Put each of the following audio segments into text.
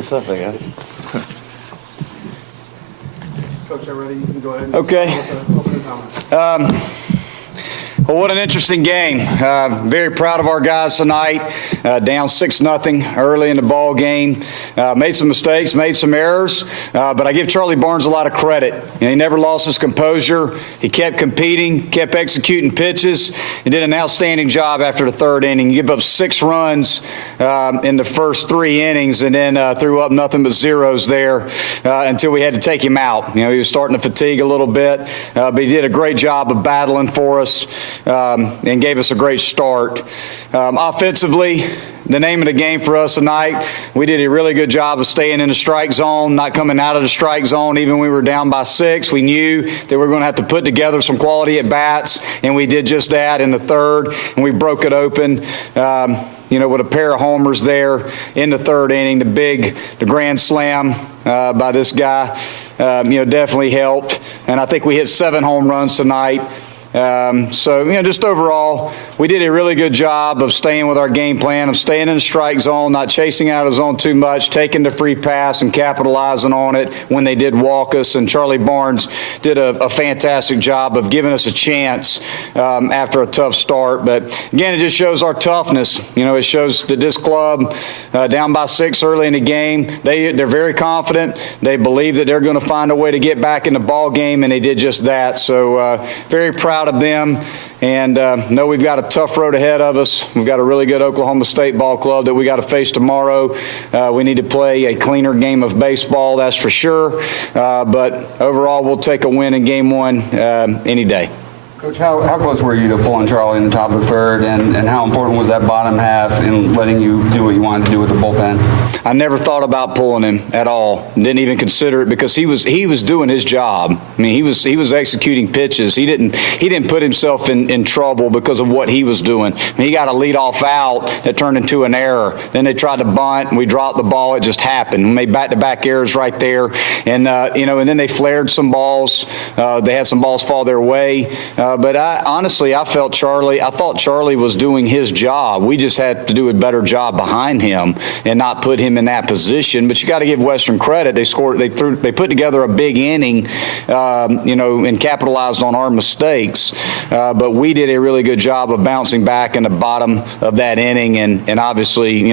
What's up, big guy? Coach, I'm ready. You can go ahead. Okay. Opening comments. Well, what an interesting game. Very proud of our guys tonight. Down 6-0 early in the ball game. Made some mistakes, made some errors, but I give Charlie Barnes a lot of credit. He never lost his composure. He kept competing, kept executing pitches, and did an outstanding job after the third inning. You give up 6 runs in the first 3 innings, and then threw up nothing but zeros there until we had to take him out. He was starting to fatigue a little bit, but he did a great job of battling for us. And gave us a great start. Offensively, the name of the game for us tonight, we did a really good job of staying in the strike zone, not coming out of the strike zone even when we were down by 6. We knew that we were going to have to put together some quality at-bats, and we did just that in the third, and we broke it open. With a pair of homers there in the third inning, the grand slam by this guy, definitely helped. And I think we hit 7 home runs tonight. Just overall, we did a really good job of staying with our game plan, of staying in the strike zone, not chasing out of the zone too much, taking the free pass and capitalizing on it when they did walk us. And Charlie Barnes did a fantastic job of giving us a chance after a tough start. But again, it just shows our toughness. It shows that this club, down by 6 early in the game, they're very confident. They believe that they're going to find a way to get back in the ball game, and they did just that. So very proud of them, and know we've got a tough road ahead of us. We've got a really good Oklahoma State ball club that we got to face tomorrow. We need to play a cleaner game of baseball, that's for sure. But overall, we'll take a win in game 1 any day. Coach, how close were you to pulling Charlie in the top of the third, and how important was that bottom half in letting you do what you wanted to do with the bullpen? I never thought about pulling him at all. Didn't even consider it because he was doing his job. I mean, he was executing pitches. He didn't put himself in trouble because of what he was doing. I mean, he got a leadoff out that turned into an error. Then they tried to bunt, and we dropped the ball. It just happened. We made back-to-back errors right there, and and then they flared some balls. They had some balls fall their way. But I thought Charlie was doing his job. We just had to do a better job behind him and not put him in that position. But you got to give Western credit. They put together a big inning, and capitalized on our mistakes. But we did a really good job of bouncing back in the bottom of that inning and obviously,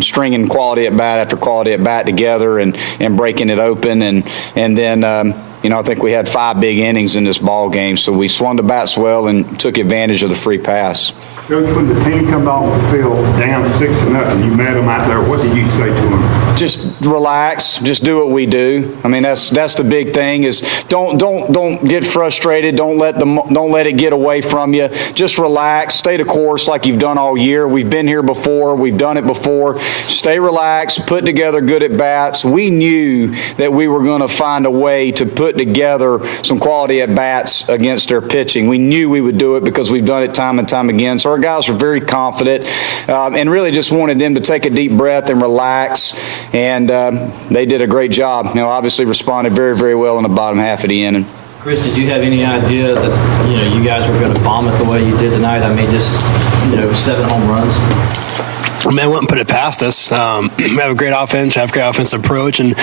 stringing quality at bat after quality at bat together and breaking it open and then I think we had 5 big innings in this ball game, so we swung the bats well and took advantage of the free pass. Coach, when the team come off the field down 6-0, you met them out there. What did you say to them? Just relax. Just do what we do. I mean, that's the big thing is don't get frustrated. Don't let it get away from you. Just relax. Stay the course like you've done all year. We've been here before. We've done it before. Stay relaxed. Put together good at bats. We knew that we were going to find a way to put together some quality at bats against their pitching. We knew we would do it because we've done it time and time again. So our guys were very confident and really just wanted them to take a deep breath and relax. And they did a great job. Obviously responded very, very well in the bottom half of the inning. Chris, did you have any idea that you guys were going to vomit the way you did tonight? I mean, just 7 home runs. I mean, I wouldn't put it past us. We have a great offense, we have a great offensive approach, and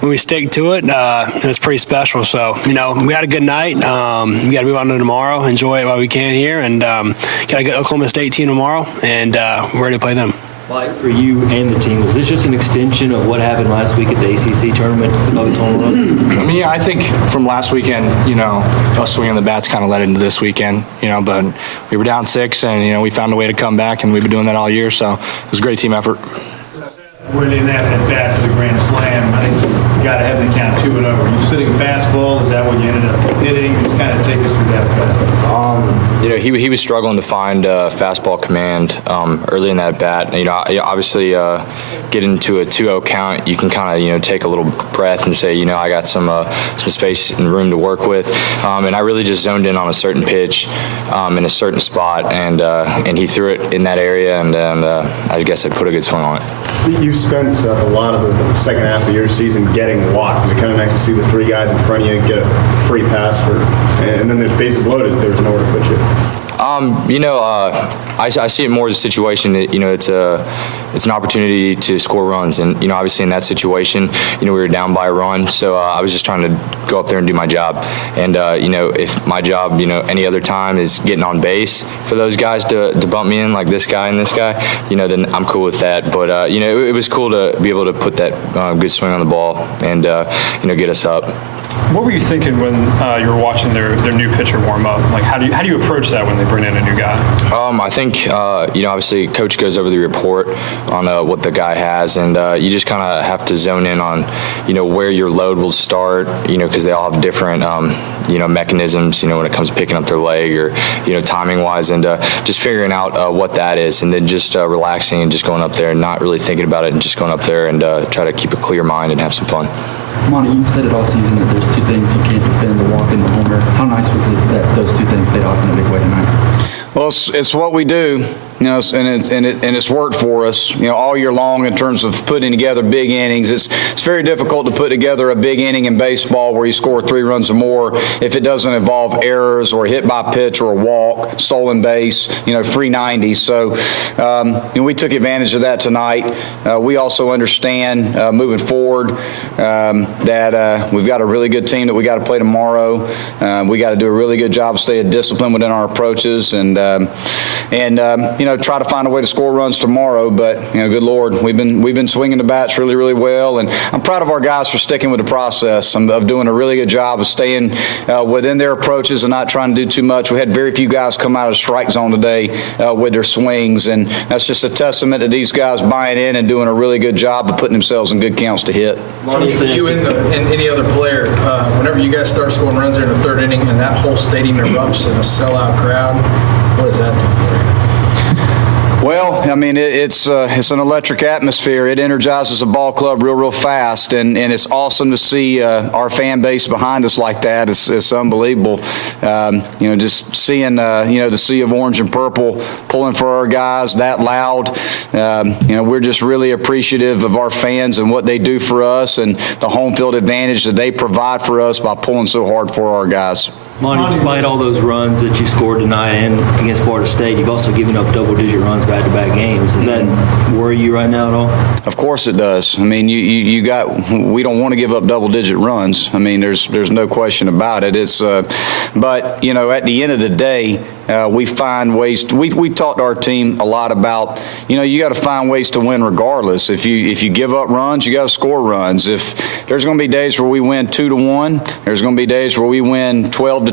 when we stick to it, it's pretty special. So, we had a good night. We got to move on to tomorrow, enjoy it while we can here, and got a good Oklahoma State team tomorrow, and we're ready to play them. Like for you and the team, was this just an extension of what happened last week at the ACC tournament with all these home runs? I mean, yeah, I think from last weekend, us swinging the bats kind of led into this weekend, but we were down 6 and, we found a way to come back, and we've been doing that all year, so it was a great team effort. We're in that at bat for the grand slam. I think you got to have the count 2-0. Were you sitting fastball? Is that what you ended up hitting? Just kind of take us through that. He was struggling to find fastball command early in that bat. Obviously getting to a 2-0 count, you can kind of take a little breath and say, I got some space and room to work with. And I really just zoned in on a certain pitch in a certain spot, and he threw it in that area, and I guess I put a good swing on it. You spent a lot of the second half of your season getting walked. Was it kind of nice to see the 3 guys in front of you get a free pass and then there's bases loaded, so there was nowhere to put you? I see it more as a situation that, it's an opportunity to score runs. And, obviously in that situation, we were down by a run. So I was just trying to go up there and do my job. And, if my job, any other time is getting on base for those guys to bump me in like this guy and this guy, then I'm cool with that. But, it was cool to be able to put that good swing on the ball and, get us up. What were you thinking when you were watching their new pitcher warm up? Like, how do you approach that when they bring in a new guy? I think obviously coach goes over the report on what the guy has, and you just kind of have to zone in on where your load will start. Because they all have different mechanisms. When it comes to picking up their leg or timing wise, and just figuring out what that is, and then just relaxing and just going up there and not really thinking about it, and just going up there and try to keep a clear mind and have some fun. Monty, you've said it all season that there's two things you can't defend, the walk and the homer. How nice was it that those two things paid off in a big way tonight? Well, it's what we do, and it's worked for us, all year long in terms of putting together big innings. It's very difficult to put together a big inning in baseball where you score 3 runs or more if it doesn't involve errors or a hit by pitch or a walk, stolen base, free 90. So, we took advantage of that tonight. We also understand moving forward that we've got a really good team that we got to play tomorrow. We got to do a really good job of staying disciplined within our approaches and try to find a way to score runs tomorrow. But good Lord, we've been swinging the bats really, really well, and I'm proud of our guys for sticking with the process of doing a really good job of staying within their approaches and not trying to do too much. We had very few guys come out of the strike zone today with their swings, and that's just a testament to these guys buying in and doing a really good job of putting themselves in good counts to hit. Monty, for you and any other player, whenever you guys start scoring runs there in the third inning and that whole stadium erupts in a sellout crowd, what does that do for you? Well, it's an electric atmosphere. It energizes a ball club real fast, and it's awesome to see our fan base behind us like that. It's unbelievable. Just seeing the sea of orange and purple pulling for our guys that loud. We're just really appreciative of our fans and what they do for us and the home field advantage that they provide for us by pulling so hard for our guys. Monty, despite all those runs that you scored tonight and against Florida State, you've also given up double-digit runs back-to-back games. Does that worry you right now at all? Of course it does. We don't want to give up double-digit runs. There's no question about it. But at the end of the day, we find ways. We talk to our team a lot about, you got to find ways to win regardless. If you give up runs, you got to score runs. If there's going to be days where we win 2-1, there's going to be days where we win 12-10.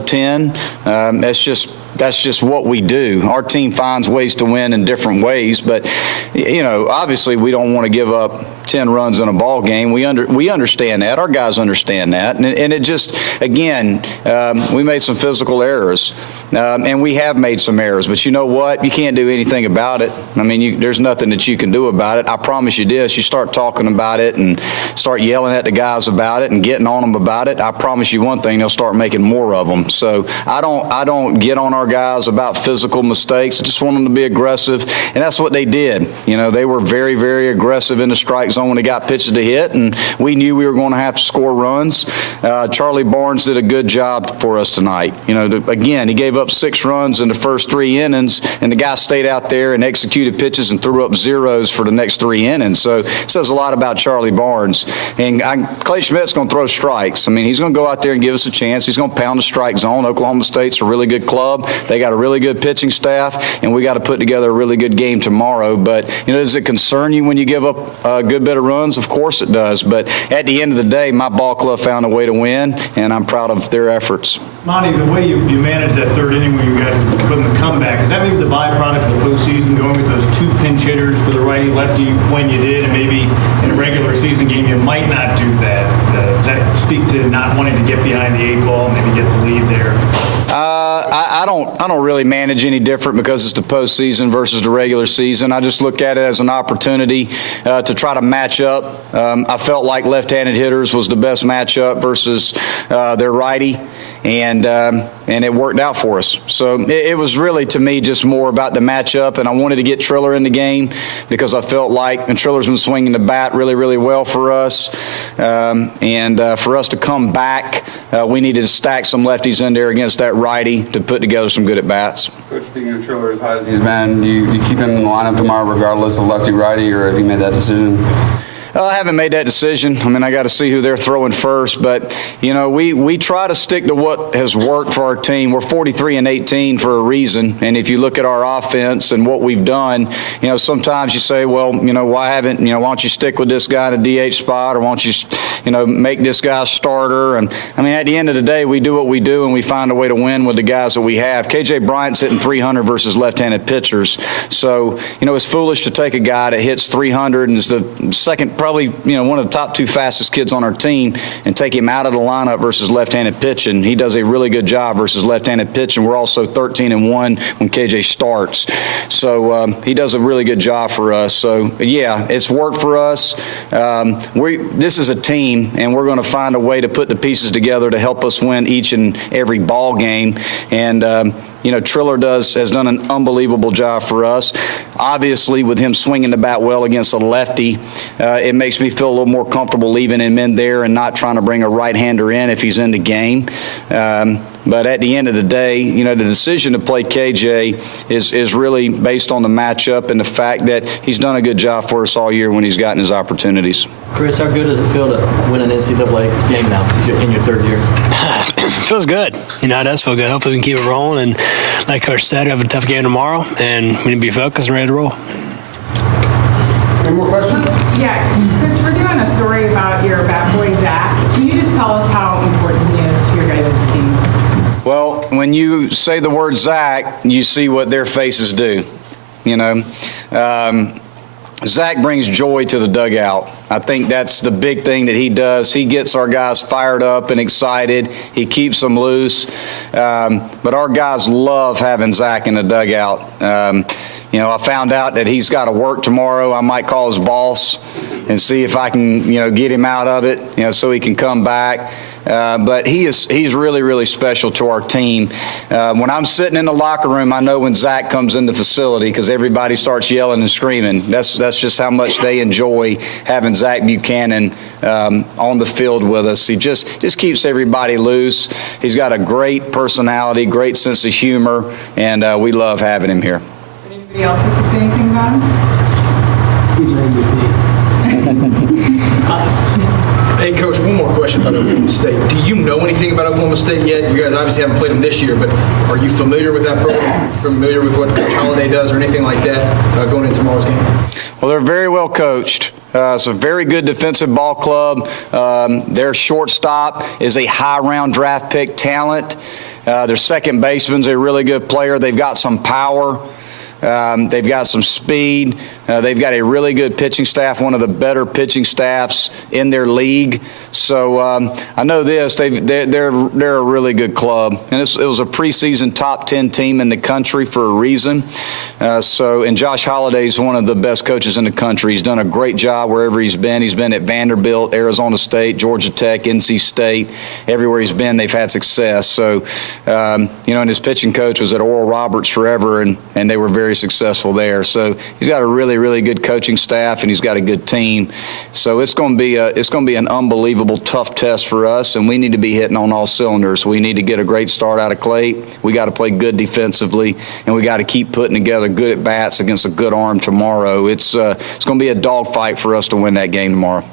That's just what we do. Our team finds ways to win in different ways, but obviously we don't want to give up 10 runs in a ball game. We understand that. Our guys understand that, and it just, again, we made some physical errors, and we have made some errors. But you know what? You can't do anything about it. There's nothing that you can do about it. I promise you this: you start talking about it and start yelling at the guys about it and getting on them about it. I promise you one thing: they'll start making more of them. So I don't get on our guys about physical mistakes. I just want them to be aggressive, and that's what they did. They were very, very aggressive in the strike zone when they got pitches to hit, and we knew we were going to have to score runs. Charlie Barnes did a good job for us tonight. Again, he gave up 6 runs in the first 3 innings, and the guy stayed out there and executed pitches and threw up zeros for the next 3 innings. So it says a lot about Charlie Barnes. And Clay Schmidt's going to throw strikes. He's going to go out there and give us a chance. He's going to pound the strike zone. Oklahoma State's a really good club. They got a really good pitching staff, and we got to put together a really good game tomorrow. But, does it concern you when you give up a good bit of runs? Of course it does. But at the end of the day, my ball club found a way to win, and I'm proud of their efforts. Monty, the way you managed that third inning when you guys were putting the comeback, is that maybe the byproduct of the postseason, going with those 2 pinch hitters for the righty-lefty when you did, and maybe in a regular season game you might not do that? Does that speak to not wanting to get behind the 8 ball and maybe get the lead there? I don't really manage any different because it's the postseason versus the regular season. I just look at it as an opportunity to try to match up. I felt like left-handed hitters was the best matchup versus their righty, and it worked out for us. So it was really, to me, just more about the matchup, and I wanted to get Triller in the game because I felt like, and Triller's been swinging the bat really, really well for us, and for us to come back, we needed to stack some lefties in there against that righty to put together some good at-bats. Coach, speaking of Triller, as high as he's been, do you keep him in the lineup tomorrow regardless of lefty-righty, or have you made that decision? I haven't made that decision. I mean, I got to see who they're throwing first. But, you know, we try to stick to what has worked for our team. We're 43-18 for a reason. And if you look at our offense and what we've done, you know, sometimes you say, well, you know, why don't you stick with this guy in a DH spot, or why don't you, make this guy a starter? And, I mean, at the end of the day, we do what we do, and we find a way to win with the guys that we have. KJ Bryant's hitting 300 versus left-handed pitchers. So, you know, it's foolish to take a guy that hits 300 and is the second, probably, one of the top 2 fastest kids on our team, and take him out of the lineup versus left-handed pitching. He does a really good job versus left-handed pitching. We're also 13-1 when KJ starts. So he does a really good job for us. So, yeah, it's worked for us. This is a team, and we're going to find a way to put the pieces together to help us win each and every ball game. And, Triller has done an unbelievable job for us. Obviously, with him swinging the bat well against a lefty, it makes me feel a little more comfortable leaving him in there and not trying to bring a right-hander in if he's in the game. But at the end of the day, the decision to play KJ is really based on the matchup and the fact that he's done a good job for us all year when he's gotten his opportunities. Chris, how good does it feel to win an NCAA game now in your 3rd year? It feels good. It does feel good. Hopefully we can keep it rolling. And like Coach said, we have a tough game tomorrow, and we need to be focused and ready to roll. Any more questions? Yeah, Coach, we're doing a story about your bat boy, Zach. Can you just tell us how important he is to your guys' team? Well, when you say the word Zach, you see what their faces do. Zach brings joy to the dugout. I think that's the big thing that he does. He gets our guys fired up and excited. He keeps them loose. But our guys love having Zach in the dugout. I found out that he's got to work tomorrow. I might call his boss and see if I can, get him out of it, so he can come back. But he's really, really special to our team. When I'm sitting in the locker room, I know when Zach comes in the facility because everybody starts yelling and screaming. That's just how much they enjoy having Zach Buchanan on the field with us. He just keeps everybody loose. He's got a great personality, great sense of humor, and we love having him here. Anybody else like to say anything about him? He's our MVP. Hey, Coach, one more question about Oklahoma State. Do you know anything about Oklahoma State yet? You guys obviously haven't played them this year, but are you familiar with that program? Familiar with what Coach Holliday does or anything like that going into tomorrow's game? Well, they're very well coached. It's a very good defensive ball club. Their shortstop is a high-round draft pick talent. Their second baseman's a really good player. They've got some power. They've got some speed. They've got a really good pitching staff, one of the better pitching staffs in their league. So I know this, they're a really good club. And it was a preseason top 10 team in the country for a reason. And Josh Holliday is one of the best coaches in the country. He's done a great job wherever he's been. He's been at Vanderbilt, Arizona State, Georgia Tech, NC State. Everywhere he's been, they've had success. So, and his pitching coach was at Oral Roberts forever, and they were very successful there. So he's got a really, really good coaching staff, and he's got a good team. So it's going to be an unbelievable tough test for us, and we need to be hitting on all cylinders. We need to get a great start out of Clay. We got to play good defensively, and we got to keep putting together good at bats against a good arm tomorrow. It's going to be a dogfight for us to win that game tomorrow.